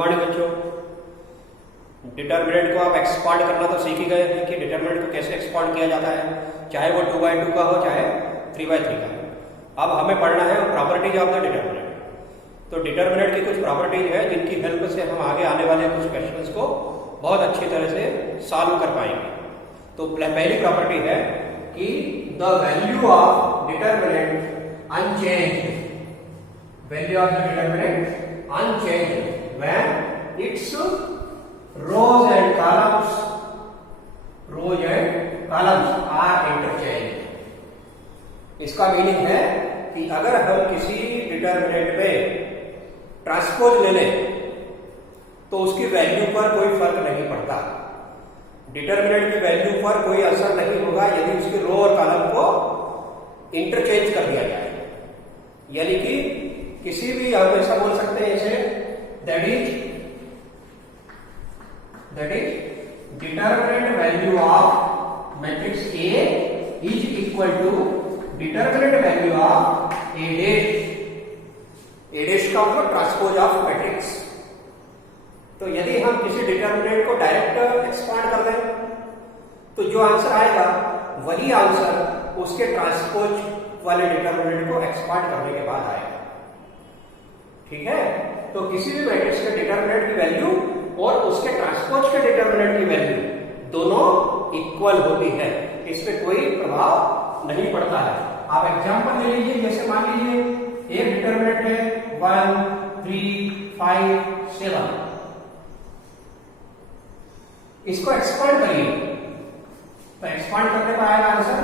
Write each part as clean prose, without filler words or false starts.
Morning बच्चों। Determinant को आप एक्सपांड करना तो सीख ही गए हैं कि डिटर्मिनेंट को कैसे एक्सपांड किया जाता है, चाहे वो 2/2 का हो चाहे 3/3 का। अब हमें पढ़ना है प्रॉपर्टीज ऑफ द डिटर्मिनेंट। तो डिटर्मिनेंट की कुछ प्रॉपर्टीज है जिनकी हेल्प से हम आगे आने वाले कुछ क्वेश्चंस को बहुत अच्छी तरह से सॉल्व कर पाएंगे। तो पहली प्रॉपर्टी है कि the value of determinant unchanged, value of the determinant unchanged when it's rows and columns are interchanged। इसका मीनिंग है कि अगर हम किसी डिटर्मिनेंट में ट्रांसपोज ले लें तो उसकी वैल्यू पर कोई फर्क नहीं पड़ता। डिटर्मिनेंट की वैल्यू पर कोई असर नहीं होगा यदि उसके रो और कॉलम को इंटरचेंज कर दिया जाए। यानी कि किसी भी हम ऐसा बोल सकते हैं इसे that is determinant value of matrix A is equal to determinant value of A dash। A dash का मतलब ट्रांसपोज ऑफ मैट्रिक्स। तो यदि हम किसी डिटर्मिनेंट को डायरेक्ट एक्सपांड कर दें तो जो आंसर आएगा वही आंसर उसके ट्रांसपोज वाले डिटर्मिनेंट को एक्सपांड करने के बाद आएगा। ठीक है, तो किसी भी मैट्रिक्स के डिटर्मिनेंट की वैल्यू और उसके ट्रांसपोज के डिटर्मिनेंट की वैल्यू दोनों इक्वल होती है, इस पे कोई प्रभाव नहीं पड़ता है। आप एग्जांपल ले लीजिए, जैसे मान लीजिए एक डिटर्मिनेंट है 1 3 5 7, इसको एक्सपांड करिए तो एक्सपांड करने पर आएगा आंसर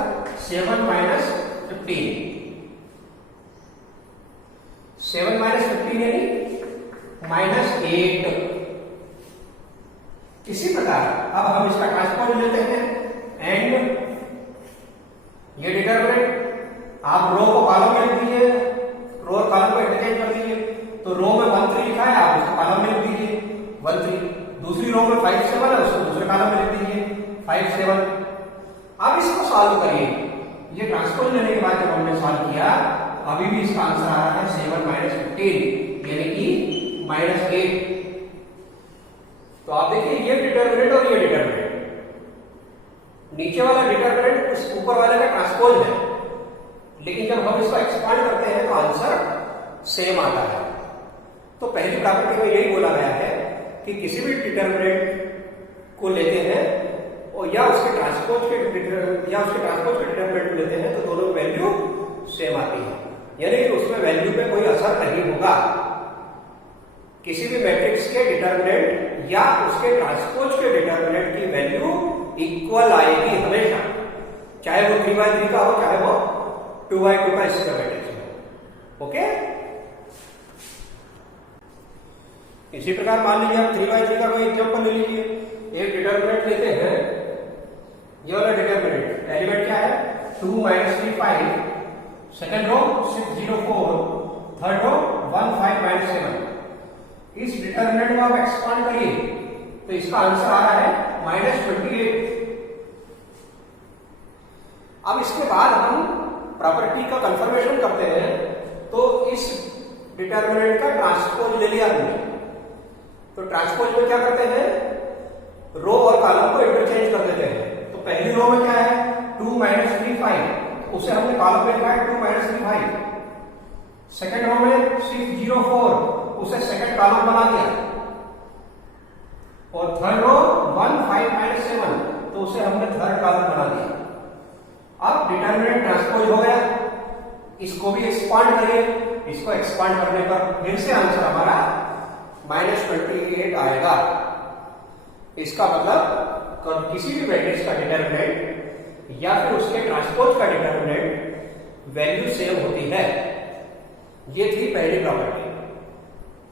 7 माइनस 15। 7 माइनस 15 यानी -8। इसी प्रकार अब हम इसका ट्रांसपोज लेते हैं एंड ये डिटर्मिनेंट आप रो को कॉलम में लिख दीजिए, रो और कॉलम को इंटरचेंज कर दीजिए। तो रो में 1 3 लिखा है, आप उसको कॉलम में लिख दीजिए 1 3। दूसरी रो में 5 7 है, उसको दूसरे कॉलम में लिख दीजिए 5 7। अब इसको सॉल्व करिए। ये ट्रांसपोज लेने के बाद जब हमने सॉल्व किया अभी भी इसका आंसर आ रहा है 7 माइनस 15 यानी कि -8। तो आप देखिए ये डिटर्मिनेंट और ये डिटर्मिनेंट, नीचे वाला डिटर्मिनेंट उस ऊपर वाले का ट्रांसपोज है, लेकिन जब हम इसको एक्सपांड करते हैं तो आंसर सेम आता है। तो पहली प्रॉपर्टी में यही बोला गया है कि किसी भी डिटर्मिनेंट को लेते हैं और या उसके ट्रांसपोज के डिटर्मिनेंट को लेते हैं तो दोनों वैल्यू सेम आती है, यानी कि उसमें वैल्यू पे कोई असर नहीं होगा। किसी भी मैट्रिक्स के डिटर्मिनेंट या उसके ट्रांसपोज के डिटर्मिनेंट की वैल्यू इक्वल आएगी हमेशा, चाहे वो 3/3 का हो चाहे वो 2/2 का स्क्वायर मैट्रिक्स हो। ओके, इसी प्रकार मान लीजिए आप 3/3 का कोई एग्जांपल ले लीजिए। एक डिटर्मिनेंट लेते हैं, ये वाला डिटर्मिनेंट एलिमेंट क्या है 2 - 3 5, सेकंड रो 6 0 4, थर्ड रो 1 5 - 7। इस डिटर्मिनेंट को आप एक्सपांड करिए तो इसका आंसर आ रहा है -28। अब इसके बाद हम प्रॉपर्टी का कंफर्मेशन करते हैं तो इस डिटर्मिनेंट का ट्रांसपोज ले लिया हमने। तो ट्रांसपोज में क्या करते हैं, रो और कॉलम को इंटरचेंज कर देते हैं। तो पहली रो में क्या है 2 - 3 5, उसे हमने कॉलम में लिखा है 2 - 3 5। सेकंड रो में 6 0 4, उसे सेकंड कॉलम बना दिया। और थर्ड रो 1 5 - 7, तो उसे हमने थर्ड कॉलम बना दिया। अब डिटर्मिनेंट ट्रांसपोज हो गया, इसको भी एक्सपांड करिए। इसको एक्सपांड करने पर फिर से आंसर हमारा -28 आएगा। इसका मतलब किसी भी मैट्रिक्स का डिटर्मिनेंट या फिर उसके ट्रांसपोज का डिटर्मिनेंट वैल्यू सेम होती है। ये थी पहली प्रॉपर्टी।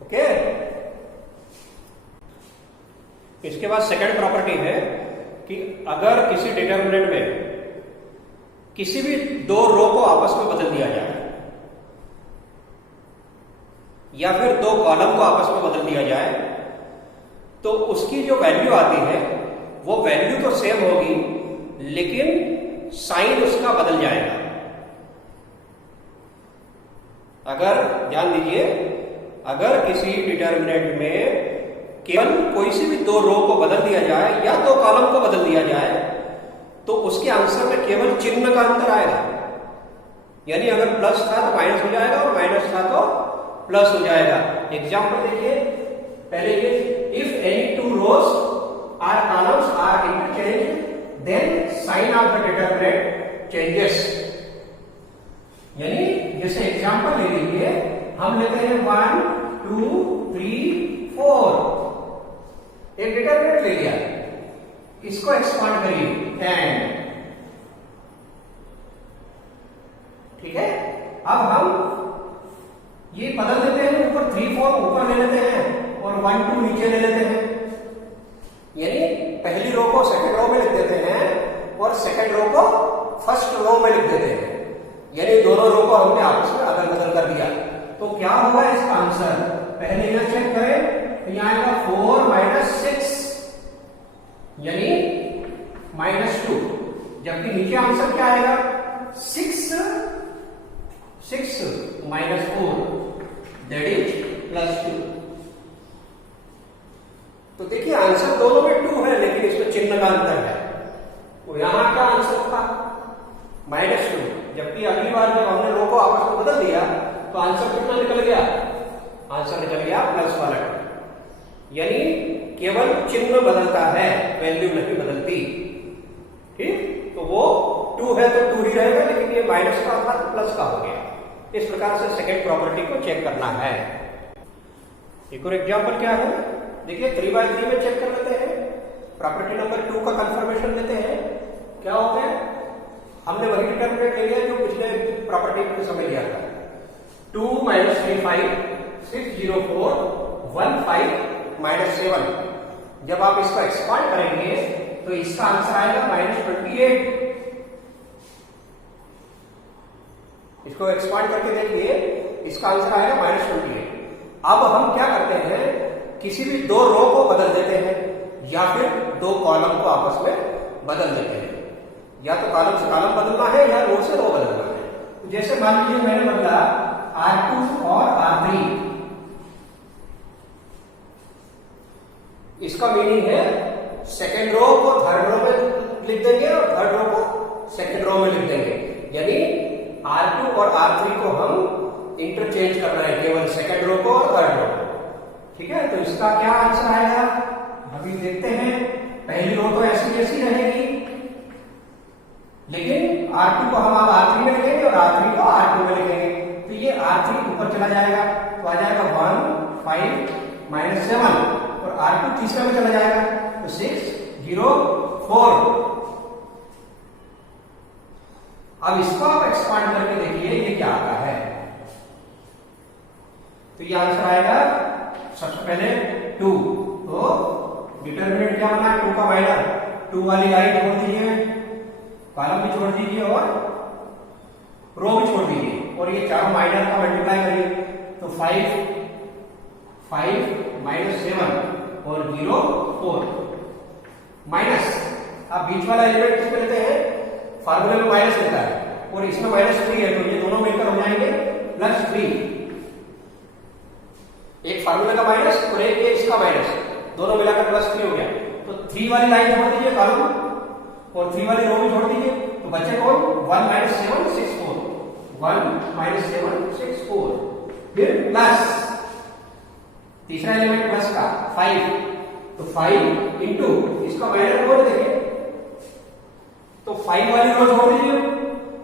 ओके, इसके बाद सेकंड प्रॉपर्टी है कि अगर किसी डिटर्मिनेंट में किसी भी दो रो को आपस में बदल दिया जाए या फिर दो कॉलम को आपस में बदल दिया जाए तो उसकी जो वैल्यू आती है वो वैल्यू तो सेम होगी लेकिन साइन उसका बदल जाएगा। अगर ध्यान दीजिए, अगर किसी डिटर्मिनेंट में केवल कोई सी भी दो रो को बदल दिया जाए या दो कॉलम को बदल दिया जाए तो उसके आंसर में केवल चिन्ह का अंतर आएगा। यानी अगर प्लस था तो माइनस हो जाएगा और माइनस था तो प्लस हो जाएगा। एग्जाम्पल देखिए, पहले ये if any two rows or columns are interchange then sign of the determinant changes. यानी जैसे एग्जाम्पल ले लीजिए, हम लेते हैं 1 2 3 4, एक डिटरमिनेंट ले लिया, इसको एक्सपांड करिए 10, ठीक है। अब हम ये बदल देते हैं, ऊपर 3 4 ऊपर ले लेते हैं और 1 2 नीचे ले लेते हैं। यानी पहली रो को सेकंड रो में लिख देते हैं और सेकंड रो को फर्स्ट रो में लिख देते हैं। यानी दोनों रो को हमने आपस में अदल बदल कर दिया। तो क्या होगा इसका आंसर, पहले यहां चेक करें तो यहां आएगा 4 माइनस 6 यानी -2, जबकि नीचे आंसर क्या आएगा 6 माइनस 4 दैट इज +2। तो देखिए आंसर दोनों में 2 है, लेकिन इसमें चिन्ह का अंतर है। तो यहां क्या आंसर था -2, जबकि अगली बार जब हमने रो को आपस में बदल दिया तो आंसर कितना निकल गया, आंसर निकल गया प्लस वाला। यानी केवल चिन्ह बदलता है, वैल्यू नहीं बदलती, ठीक। तो वो 2 है तो 2 ही रहेगा, लेकिन ये माइनस का था तो प्लस का हो गया। इस प्रकार से सेकेंड प्रॉपर्टी को चेक करना है। एक और एग्जांपल क्या है, देखिए 3/3 में चेक कर लेते हैं। प्रॉपर्टी नंबर 2 का कंफर्मेशन लेते हैं। क्या होता है, हमने वही डिटरमिनेंट ले लिया जो पिछले प्रॉपर्टी में समझ लिया था। 2 - 3 5 6 0 4 1 5 -7। जब आप इसको एक्सपांड करेंगे तो इसका आंसर आएगा -28। इसको एक्सपांड करके देखिए, इसका आंसर आएगा -28। अब हम क्या करते हैं, किसी भी दो रो को बदल देते हैं या फिर दो कॉलम को आपस में बदल देते हैं। या तो कॉलम से कॉलम बदलना है या रो से रो बदलना है। जैसे मान लीजिए मैंने बदला R2 और R3, इसका मीनिंग है सेकेंड रो को थर्ड रो में लिख देंगे और थर्ड रो को सेकेंड रो में लिख देंगे। यानी R2 और R3 को हम इंटरचेंज कर रहे हैं, केवल सेकेंड रो को और थर्ड रो को, ठीक है। तो इसका क्या आंसर आएगा अभी देखते हैं। पहली रो तो ऐसी जैसी रहेगी, लेकिन R2 को हम अब R3 में लिखेंगे और R3 को R2 में लिखेंगे। तो ये R3 ऊपर चला जाएगा तो आ जाएगा 1 5 -7 और R2 तीसरे में चला जाएगा तो 6 0 4। अब इसको आप एक्सपांड करके देखिए ये क्या आता है। तो ये आंसर आएगा सबसे पहले 2। तो डिटरमिनेंट क्या बना, 2 का माइनर, 2 वाली लाइन छोड़ दीजिए, कॉलम भी छोड़ दीजिए और रो भी छोड़ दीजिए, और ये चारों माइनर का मल्टीप्लाई करिए तो 5 5 -7 और 0 4 माइनस। आप बीच वाला एलिमेंट किसमें लेते हैं, फार्मूले में माइनस लेता है और इसमें -3 है, तो ये दोनों मिलकर हो जाएंगे +3। एक फार्मूले का माइनस और एक ये इसका माइनस, दोनों मिलाकर +3 हो गया। तो 3 वाली लाइन छोड़ दीजिए कॉलम और 3 वाली रो भी छोड़ दीजिए, तो बच्चे कौन 1 -7 6 4 1 -7 6 4, फिर प्लस तीसरा एलिमेंट प्लस का 5, तो 5 इंटू इसका माइनस बोल देखिए, तो 5 वाली रो छोड़ दीजिए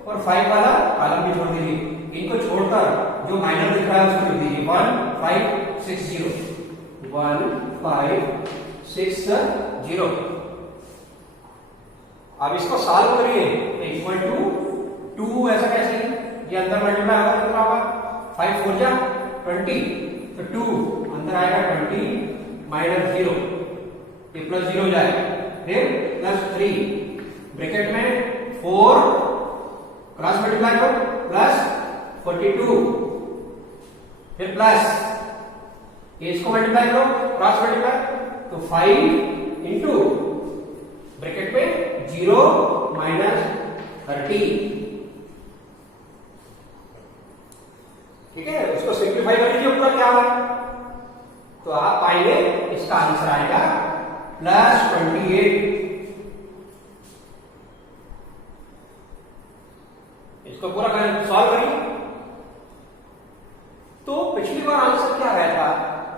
और 5 वाला कॉलम भी छोड़ दीजिए। इनको छोड़कर जो माइनस दिख रहा है उसको लिख दीजिए 1 5 6 0 1 5 6 0। अब इसको सॉल्व करिए, इक्वल टू 2 ऐसा कैसे, ये अंदर मल्टीप्लाई होगा कितना होगा 5 4 जा 20, तो 2 अंदर आएगा 20 -0, ये +0 हो जाएगा, फिर +3 ब्रैकेट में 4 क्रॉस मल्टीप्लाई करो +42, फिर प्लस ये इसको मल्टीप्लाई करो क्रॉस मल्टीप्लाई, तो 5 इंटू ब्रैकेट में 0 -30, ठीक है। उसको सिंप्लीफाई कर लीजिए, ऊपर क्या होगा तो आप पाएंगे इसका आंसर आएगा +28। इसको पूरा सॉल्व करिए। तो पिछली बार आंसर क्या आया था?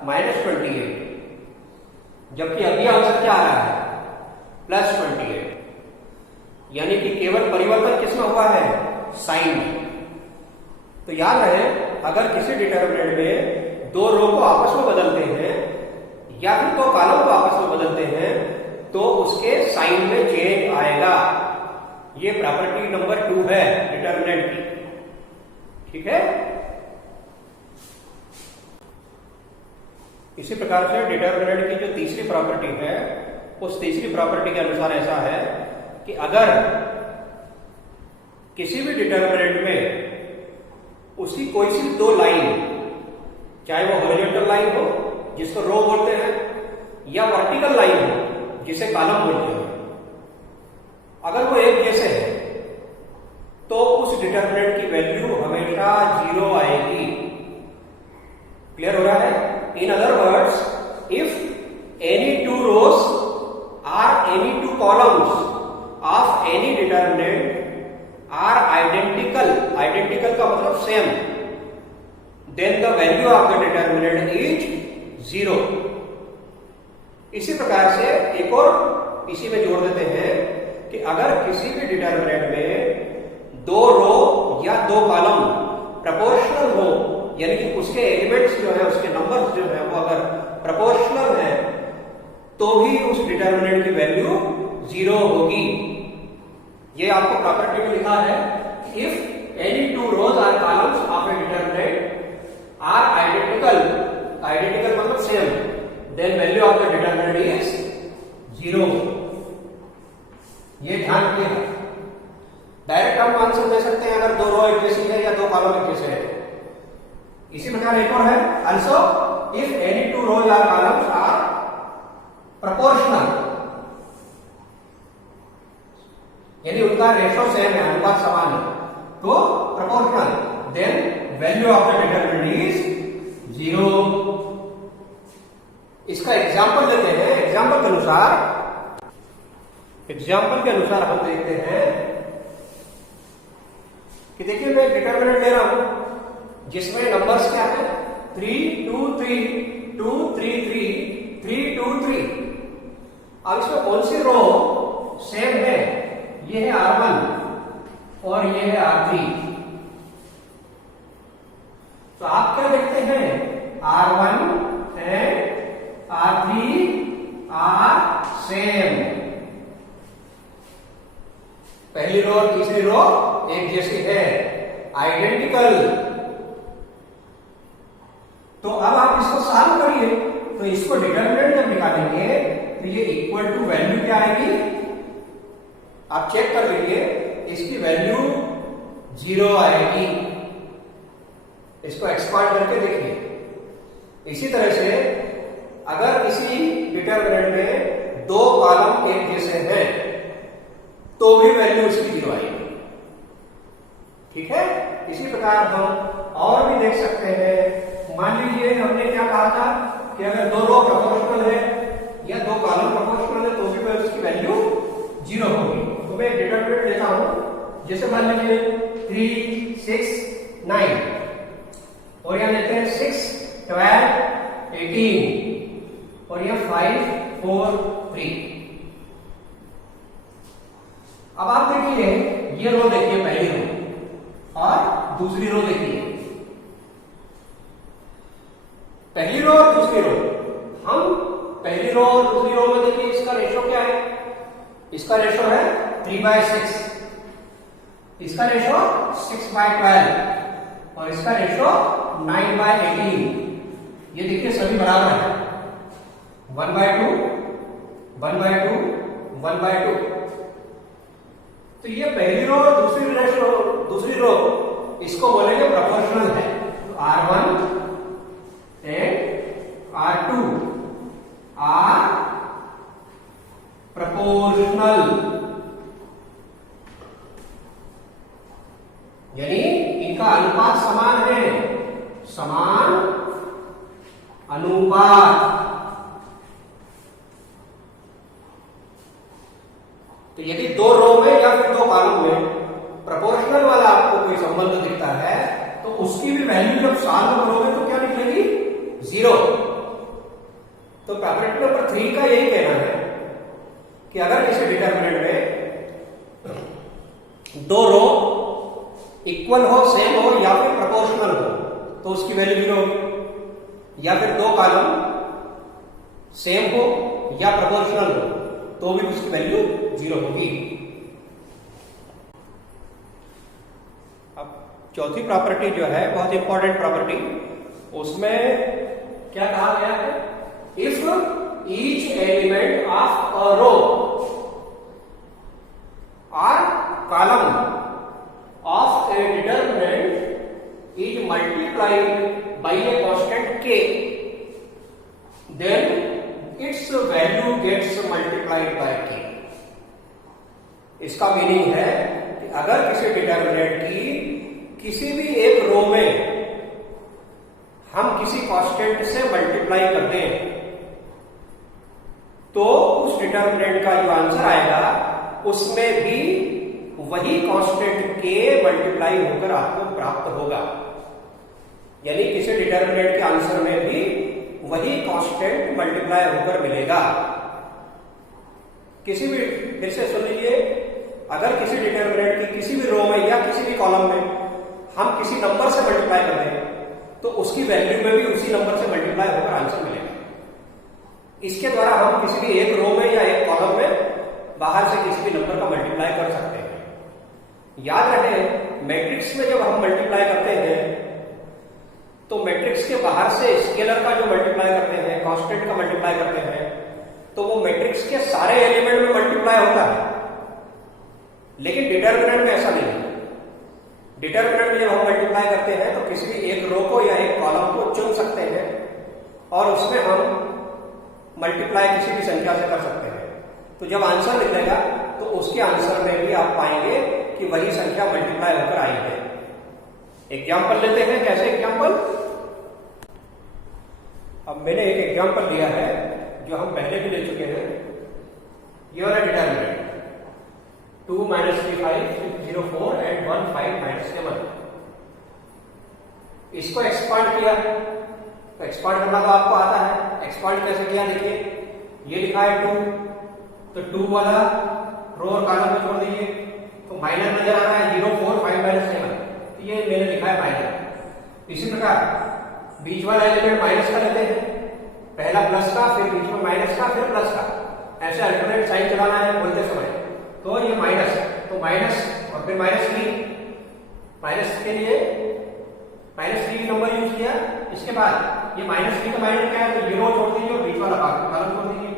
-28, जबकि अभी आंसर क्या आ रहा है? +28। यानी कि केवल परिवर्तन किसमें हुआ है? साइन में। तो याद रहे, अगर किसी डिटरमिनेंट में दो रो को आपस में बदलते हैं या फिर दो कॉलम को आपस में बदलते हैं तो उसके साइन में चेंज आएगा। ये प्रॉपर्टी नंबर 2 है डिटरमिनेंट की। ठीक है। इसी प्रकार से डिटरमिनेंट की जो तीसरी प्रॉपर्टी है, उस तीसरी प्रॉपर्टी के अनुसार ऐसा है कि अगर किसी भी डिटरमिनेंट में उसकी कोई सी दो लाइन, चाहे वो हॉरिजॉन्टल लाइन हो जिसको रो बोलते हैं या वर्टिकल लाइन हो जिसे कॉलम बोलते हैं, अगर वो एक जैसे है तो उस डिटरमिनेंट की वैल्यू हमेशा 0 आएगी। क्लियर हो रहा है? In other words, if any two rows or any two columns of any determinant are identical का मतलब same, then the value of the determinant is 0। इसी प्रकार से एक और इसी में जोड़ देते हैं कि अगर किसी भी डिटरमिनेंट में दो रो या दो कॉलम प्रोपोर्शनल हो, यानी कि उसके एलिमेंट्स जो है, उसके नंबर्स जो है वो अगर प्रोपोर्शनल है तो ही उस डिटरमिनेंट की वैल्यू 0 होगी। ये आपको प्रॉपर्टी में लिखा है, if any two rows or columns of a determinant are identical मतलब same, then value of the determinant is 0। ये ध्यान रखिएगा। डायरेक्ट हम आंसर दे सकते हैं अगर दो रो एक जैसी है या दो कॉलम एक जैसे है। इसी प्रकार एक और है, also if any two rows or columns are proportional, यानी उनका रेशो सेम है, अनुपात समान है, तो proportional, then value of the determinant is 0। इसका एग्जाम्पल लेते हैं। एग्जाम्पल के अनुसार हम देखते हैं कि देखिए मैं डिटरमिनेंट ले रहा हूं जिसमें नंबर्स क्या है? 3 2 3 2 3 3 3 2 3। अब इसमें कौन सी रो सेम है? ये है R1 और ये है R3। तो आप क्या देखते हैं? R1 and R3 are same. पहली रो और तीसरी रो एक जैसी है, आइडेंटिकल। तो अब आप इसको सॉल्व करिए। तो इसको डिटरमिनेंट जब निकालेंगे तो ये इक्वल टू वैल्यू क्या आएगी? आप चेक कर लीजिए, इसकी वैल्यू 0 आएगी। इसको एक्सपांड करके देखिए। इसी तरह से अगर किसी डिटरमिनेंट में दो कॉलम एक जैसे हैं तो भी वैल्यू इसकी 0 आएगी। ठीक है। इसी प्रकार हम और भी देख सकते हैं। मान लीजिए हमने क्या कहा था कि अगर दो रो प्रोपोर्शनल है या दो कॉलम प्रोपोर्शनल है तो भी उसकी वैल्यू 0 होगी। तो मैं डिटरमिनेंट लेता हूं, जैसे मान लीजिए 3 6 9 और यहां लेते हैं 6 12 18 और यह 5 4 3। अब आप देखिए, ये रो देखिए, पहली रो और दूसरी रो देखिए। पहली रो और दूसरी रो, हम पहली रो और दूसरी रो में देखिए इसका रेशो क्या है? इसका रेशो है 3/6, इसका रेशो 6/12 और इसका रेशो 9/18। ये देखिए सभी बराबर है, 1/2 1/2 1/2। तो ये पहली रो और दूसरी रो इसको बोलेंगे प्रोपोर्शनल है। तो R1 and R2 are proportional, यानी इनका अनुपात समान है, समान अनुपात। तो यदि दो रो में या फिर दो कॉलम में प्रोपोर्शनल वाला आपको कोई संबंध दिखता है तो उसकी भी वैल्यू जब सॉल्व करोगे तो क्या निकलेगी? 0। तो प्रॉपर्टी नंबर 3 का यही कहना है कि अगर किसी डिटरमिनेंट में दो रो इक्वल हो, सेम हो या फिर प्रोपोर्शनल हो तो उसकी वैल्यू 0 होगी, या फिर दो कॉलम सेम हो या प्रोपोर्शनल हो तो भी उसकी वैल्यू 0 होगी। अब चौथी प्रॉपर्टी जो है बहुत इंपॉर्टेंट प्रॉपर्टी, उसमें क्या कहा गया है? If each element of a row or column of a determinant is multiplied by a constant k, then its value gets multiplied by k। इसका मीनिंग है कि अगर किसी डिटरमिनेंट की किसी भी एक रो में हम किसी कांस्टेंट से मल्टीप्लाई कर दें तो उस डिटरमिनेंट का जो आंसर आएगा उसमें भी वही कांस्टेंट के मल्टीप्लाई होकर आपको प्राप्त होगा। यानी किसी डिटरमिनेंट के आंसर में भी वही कांस्टेंट मल्टीप्लाई होकर मिलेगा। किसी भी, फिर से सुन लीजिए, अगर किसी डिटरमिनेंट की किसी भी रो में या किसी भी कॉलम में हम किसी नंबर से मल्टीप्लाई कर दें तो उसकी वैल्यू में भी उसी नंबर से मल्टीप्लाई होकर आंसर मिलेगा। इसके द्वारा हम किसी भी एक रो में या एक कॉलम में बाहर से किसी भी नंबर का मल्टीप्लाई कर सकते हैं। याद रहे, मैट्रिक्स में जब हम मल्टीप्लाई करते हैं तो मैट्रिक्स के बाहर से स्केलर का जो मल्टीप्लाई करते हैं, कांस्टेंट का मल्टीप्लाई करते हैं, तो वो मैट्रिक्स के सारे एलिमेंट में मल्टीप्लाई होता है। लेकिन डिटरमिनेंट में ऐसा नहीं है। डिटरमिनेंट में जब हम मल्टीप्लाई करते हैं तो किसी भी एक रो को या एक कॉलम को चुन सकते हैं और उसमें हम मल्टीप्लाई किसी भी संख्या से कर सकते हैं। तो जब आंसर निकलेगा तो उसके आंसर में भी आप पाएंगे कि वही संख्या मल्टीप्लाई होकर आई है। एग्जाम्पल लेते हैं। कैसे एग्जाम्पल? अब मैंने एक एग्जाम्पल लिया है जो हम पहले भी ले चुके हैं। Your determinant 2 - 3 5 6 0 4 and 1 5 - 7। इसको एक्सपांड किया, तो एक्सपांड करना तो आपको आता है। एक्सपांड कैसे किया देखिए, ये लिखा है 2, तो 2 वाला रो और कॉलम में छोड़ दीजिए तो माइनस नजर आ रहा है 0 4 5 - 7, ये मैंने लिखा है माइनस। इसी प्रकार बीच वाला एलिमेंट माइनस का लेते हैं, पहला प्लस का, फिर बीच में माइनस का, फिर प्लस का, ऐसे अल्टरनेट साइन चलाना है बोलते समय। तो ये माइनस, तो माइनस और फिर -3, माइनस के लिए -3 नंबर यूज किया। इसके बाद ये -3 का माइनस क्या है, तो 0 छोड़ दीजिए और बीच वाला कॉलम छोड़ दीजिए।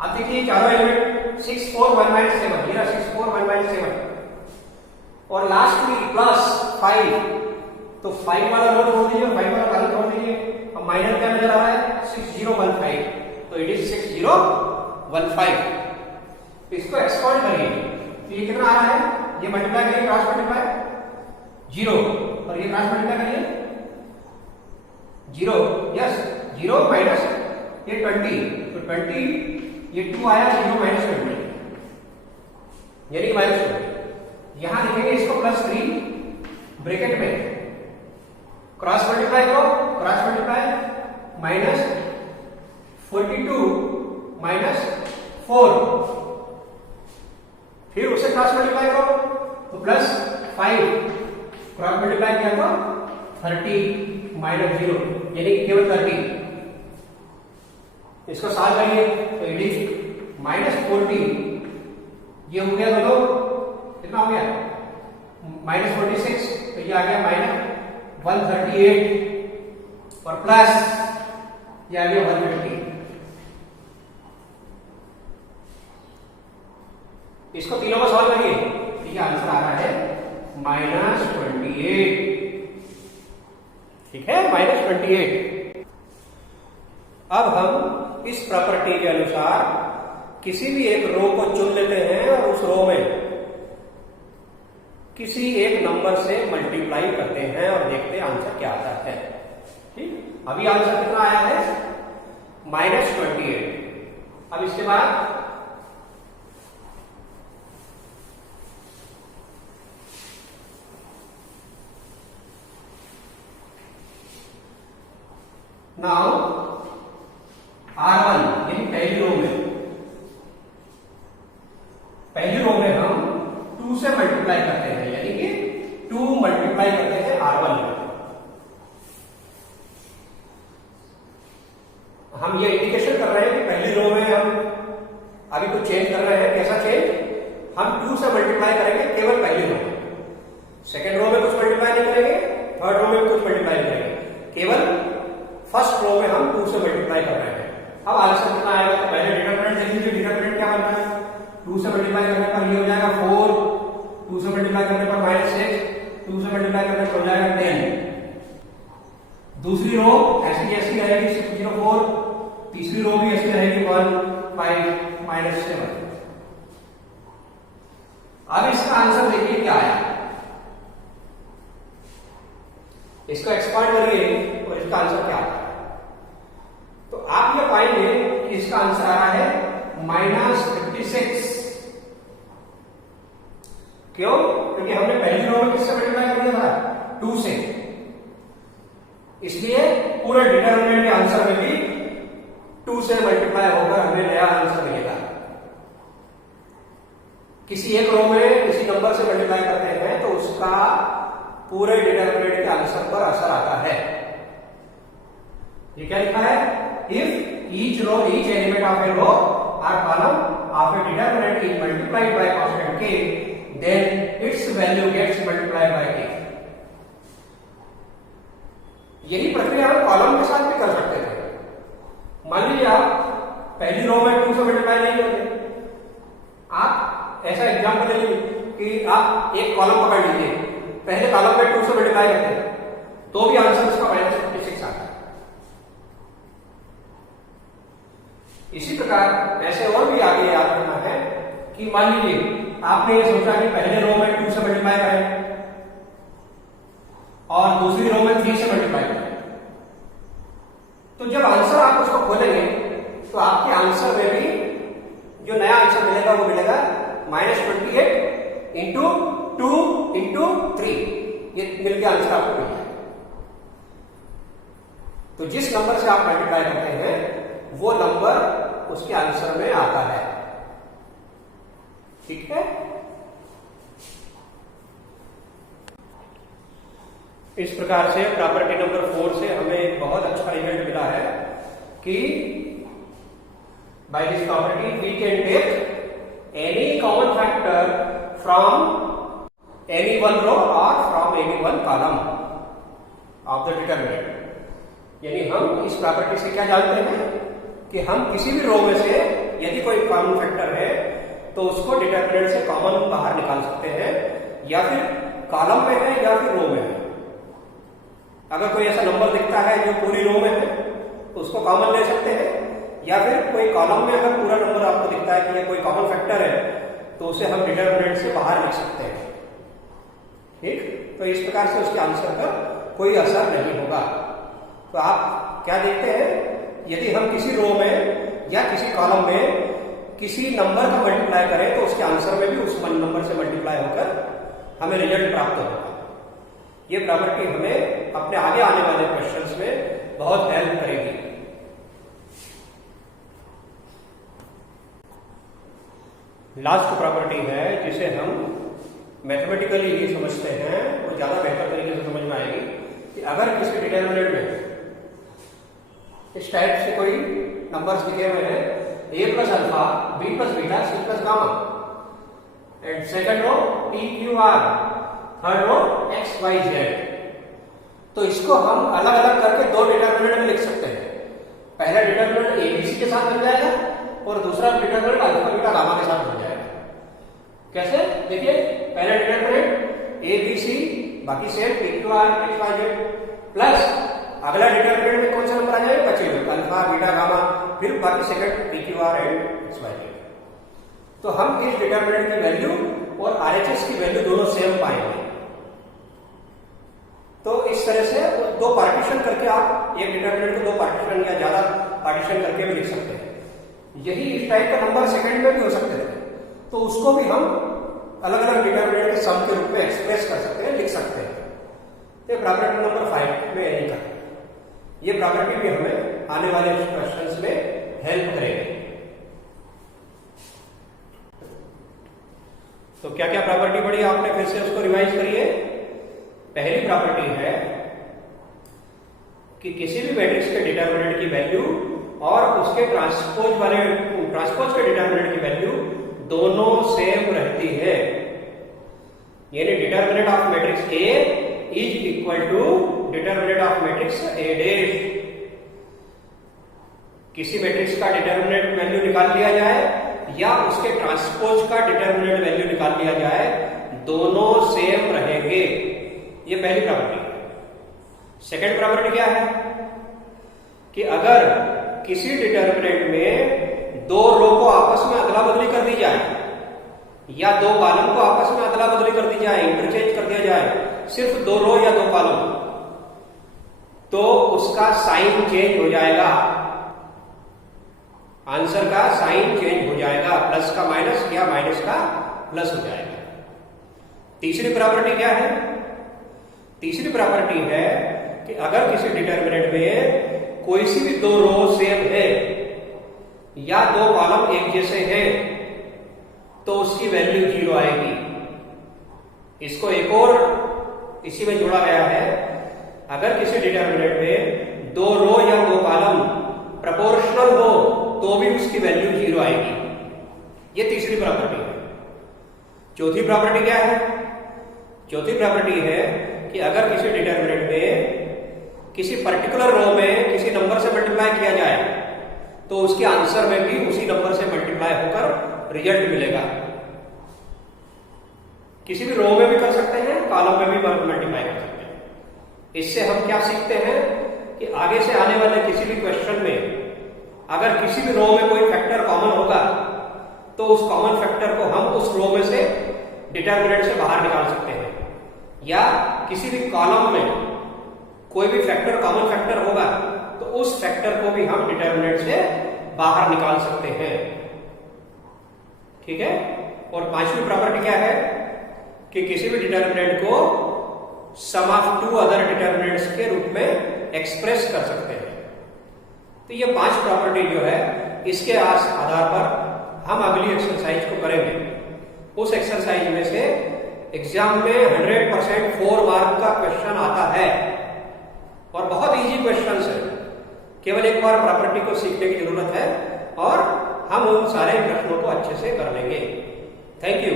अब देखिए चारों एलिमेंट 6 4 1 - 7, ये 6 4 1 - 7 और लास्ट में प्लस 5, तो 5 वाला रो छोड़ दीजिए, 5 वाला कॉलम छोड़ दीजिए। अब माइनस क्या नजर आ रहा है 6015, तो इट इज 6015। इसको एक्सपांड करिए तो ये कितना आ रहा है, ये मल्टीप्लाई करिए, क्रॉस मल्टीप्लाई 0 और ये क्रॉस मल्टीप्लाई करिए 0, यस 0 माइनस ये 20, तो 20 ये 2 आया, 0 - 20 यानी -20। यहां लिखेंगे इसको +3 ब्रैकेट में, क्रॉस मल्टीप्लाई करो, क्रॉस मल्टीप्लाई -42 - 4, फिर उसे क्रॉस मल्टीप्लाई करो तो +5, क्रॉस मल्टीप्लाई किया तो 30 - 0 यानी केवल 30। इसको सॉल्व करिए तो इट इज -40, ये हो गया दोनों कितना हो गया -46, तो ये आ गया -138 और प्लस ये आ गया 150। इसको तीनों को सॉल्व करिए तो ये आंसर आ रहा है -28। ठीक है, -28। अब हम इस प्रॉपर्टी के अनुसार किसी भी एक रो को चुन लेते हैं और उस रो में किसी एक नंबर से मल्टीप्लाई करते हैं और देखते हैं आंसर क्या आता है। ठीक। अभी आंसर कितना आया है -28। अब इसके बाद नाउ R1 यानी पहली रो में हम 2 से मल्टीप्लाई करते हैं, यानी कि 2 मल्टीप्लाई करते हैं R1 में। हम ये इंडिकेशन कर रहे हैं कि पहली रो में हम अभी कुछ चेंज कर रहे हैं। कैसा चेंज? हम 2 से मल्टीप्लाई करेंगे केवल पहली रो में, सेकेंड रो में कुछ मल्टीप्लाई नहीं करेंगे, थर्ड रो में कुछ मल्टीप्लाई नहीं करेंगे, केवल फर्स्ट रो में हम 2 से मल्टीप्लाई कर रहे हैं। अब आंसर कितना आएगा? तो पहले डिटरमिनेंट देख लीजिए। डिटरमिनेंट क्या बनता है? 2 से मल्टीप्लाई करने पर ये हो जाएगा 4, 2 से मल्टीप्लाई करने पर -6, 2 से मल्टीप्लाई करने पर हो जाएगा 10। दूसरी रो ऐसी ऐसी रहेगी 604, तीसरी रो भी ऐसी रहेगी 1 5 -7। अब इसका आंसर देखिए क्या आया, इसको एक्सपांड करिए और इसका आंसर क्या आता है। तो आप ये पाएंगे कि इसका आंसर आ रहा है -56। क्यों? क्योंकि हमने पहली रो में किससे मल्टीप्लाई कर दिया था? 2 से। इसलिए पूरे डिटरमिनेंट के आंसर में भी 2 से मल्टीप्लाई होकर हमें नया आंसर मिलेगा। किसी एक रो में किसी नंबर से मल्टीप्लाई करते हैं तो उसका पूरे डिटरमिनेंट के आंसर पर असर आता है। ये क्या लिखा है? If each element of a row or column of a determinant is multiplied by constant k, then its value gets multiplied by k। यही प्रक्रिया हम कॉलम के साथ भी कर सकते थे। मान लीजिए आप पहली रो में 2 से मल्टीप्लाई नहीं करते, आप ऐसा एग्जांपल ले लीजिए कि आप एक कॉलम पकड़ लीजिए, पहले कॉलम में 2 से मल्टीप्लाई करते हैं तो भी आंसर इसका -56 आता है। इसी प्रकार ऐसे और भी आगे याद रखना है कि मान लीजिए आपने ये सोचा कि पहले रो में 2 से मल्टीप्लाई करें और दूसरी रो में 3 से मल्टीप्लाई करें, तो जब आंसर आप उसको खोलेंगे तो आपके आंसर में भी जो नया आंसर मिलेगा वो मिलेगा -28 इंटू 2 इंटू 3, ये मिलकर आंसर आपको मिलता है। तो जिस नंबर से आप मल्टीप्लाई करते हैं वो नंबर उसके आंसर में आता है। ठीक है? इस प्रकार से प्रॉपर्टी नंबर 4 से हमें एक बहुत अच्छा रिजल्ट मिला है कि by this property we can take any common factor from any one row or from any one column of the determinant. यानी हम इस प्रॉपर्टी से क्या जानते हैं कि हम किसी भी रो में से यदि कोई कॉमन फैक्टर है तो उसको डिटरमिनेंट से कॉमन बाहर निकाल सकते हैं, या फिर कॉलम में है या फिर रो में है। अगर कोई ऐसा नंबर दिखता है जो पूरी रो में है तो उसको कॉमन ले सकते हैं, या फिर कोई कॉलम में अगर पूरा नंबर आपको दिखता है कि यह कोई कॉमन फैक्टर है तो उसे हम डिटरमिनेंट से बाहर लिख सकते हैं। ठीक? तो इस प्रकार से उसके आंसर पर कोई असर नहीं होगा। तो आप क्या देखते हैं, यदि हम किसी रो में या किसी कॉलम में किसी नंबर का मल्टीप्लाई करें तो उसके आंसर में भी उस नंबर से मल्टीप्लाई होकर हमें रिजल्ट प्राप्त होगा। ये प्रॉपर्टी हमें अपने आगे आने वाले क्वेश्चंस में बहुत हेल्प करेगी। लास्ट प्रॉपर्टी है जिसे हम मैथमेटिकली ही समझते हैं और ज्यादा बेहतर तरीके से समझ में आएगी कि अगर किसी डिटरमिनेंट में इस टाइप से कोई नंबर्स दिए हुए हैं a plus alpha, b plus beta, c plus gamma, and second row p q r, third row x y z, तो इसको हम अलग अलग करके दो डिटरमिनेंट में लिख सकते हैं। पहला डिटरमिनेंट a b c के साथ बन जाएगा और दूसरा डिटरमिनेंट अल्फा बीटा गामा के साथ बन जाएगा। कैसे? देखिए, पहला डिटरमिनेंट a b c बाकी same p q r x y z, plus अगला डिटरमिनेंट में कौन सा नंबर आ जाएगा? बचे हुए अल्फा बीटा गामा, फिर बाकी second P Q R and X Y Z. तो हम इस डिटरमिनेंट की वैल्यू और आरएचएस की वैल्यू दोनों सेम पाएंगे। तो इस तरह से दो पार्टीशन करके आप एक डिटर्मिनेंट को दो पार्टीशन या ज्यादा पार्टीशन करके भी लिख सकते हैं। यही इस टाइप का नंबर सेकंड में भी हो सकते थे, तो उसको भी हम अलग अलग डिटर्मिनेंट के सम के रूप में एक्सप्रेस कर सकते हैं, लिख सकते हैं। तो प्रॉपर्टी नंबर 5 में यही करते हैं। ये प्रॉपर्टी भी हमें आने वाले क्वेश्चंस में हेल्प करेगी। तो क्या क्या प्रॉपर्टी पढ़ी आपने, फिर से उसको रिवाइज करिए। पहली प्रॉपर्टी है कि किसी भी मैट्रिक्स के डिटर्मिनेंट की वैल्यू और उसके ट्रांसपोज के डिटर्मिनेंट की वैल्यू दोनों सेम रहती है। यानी determinant of matrix A is equal to determinant of matrix A dash. किसी मैट्रिक्स का डिटर्मिनेंट वैल्यू निकाल लिया जाए या उसके ट्रांसपोज का डिटर्मिनेंट वैल्यू निकाल लिया जाए, दोनों सेम रहेंगे। ये पहली प्रॉपर्टी है। सेकंड प्रॉपर्टी क्या है कि अगर किसी डिटर्मिनेंट में दो रो को आपस में अदला बदली कर दी जाए या दो कॉलम को आपस में अदला बदली कर दी जाए, इंटरचेंज कर दिया जाए, सिर्फ दो रो या दो कॉलम, तो उसका साइन चेंज हो जाएगा। आंसर का साइन चेंज हो जाएगा, प्लस का माइनस या माइनस का प्लस हो जाएगा। तीसरी प्रॉपर्टी क्या है? तीसरी प्रॉपर्टी है कि अगर किसी डिटर्मिनेंट में कोई सी भी दो रो सेम है या दो कॉलम एक जैसे हैं, तो उसकी वैल्यू 0 आएगी। इसको एक और इसी में जोड़ा गया है। अगर किसी डिटर्मिनेंट में दो रो या दो कॉलम प्रोपोर्शनल हो तो भी उसकी वैल्यू 0 आएगी। ये तीसरी प्रॉपर्टी है। चौथी प्रॉपर्टी क्या है? चौथी प्रॉपर्टी है कि अगर किसी डिटर्मिनेंट में किसी पर्टिकुलर रो में किसी नंबर से मल्टीप्लाई किया जाए तो उसके आंसर में भी उसी नंबर से मल्टीप्लाई होकर रिजल्ट मिलेगा। किसी भी रो में भी कर सकते हैं, कॉलम में भी मल्टीप्लाई कर सकते हैं। इससे हम क्या सीखते हैं कि आगे से आने वाले किसी भी क्वेश्चन में अगर किसी भी रो में कोई फैक्टर कॉमन होगा तो उस कॉमन फैक्टर को हम उस रो में से डिटर्मिनेंट से बाहर निकाल सकते हैं, या किसी भी कॉलम में कोई भी फैक्टर कॉमन फैक्टर होगा तो उस फैक्टर को भी हम डिटर्मिनेंट से बाहर निकाल सकते हैं। ठीक है। और पांचवी प्रॉपर्टी क्या है कि किसी भी डिटर्मिनेंट को सम ऑफ टू अदर डिटर्मिनेंट्स के रूप में एक्सप्रेस कर सकते हैं। तो ये 5 प्रॉपर्टी जो है, इसके आधार पर हम अगली एक्सरसाइज को करेंगे। उस एक्सरसाइज में से एग्जाम में 100% 4 मार्क का क्वेश्चन आता है और बहुत इजी क्वेश्चन है। केवल एक बार प्रॉपर्टी को सीखने की जरूरत है और हम उन सारे प्रश्नों को अच्छे से कर लेंगे। Thank you.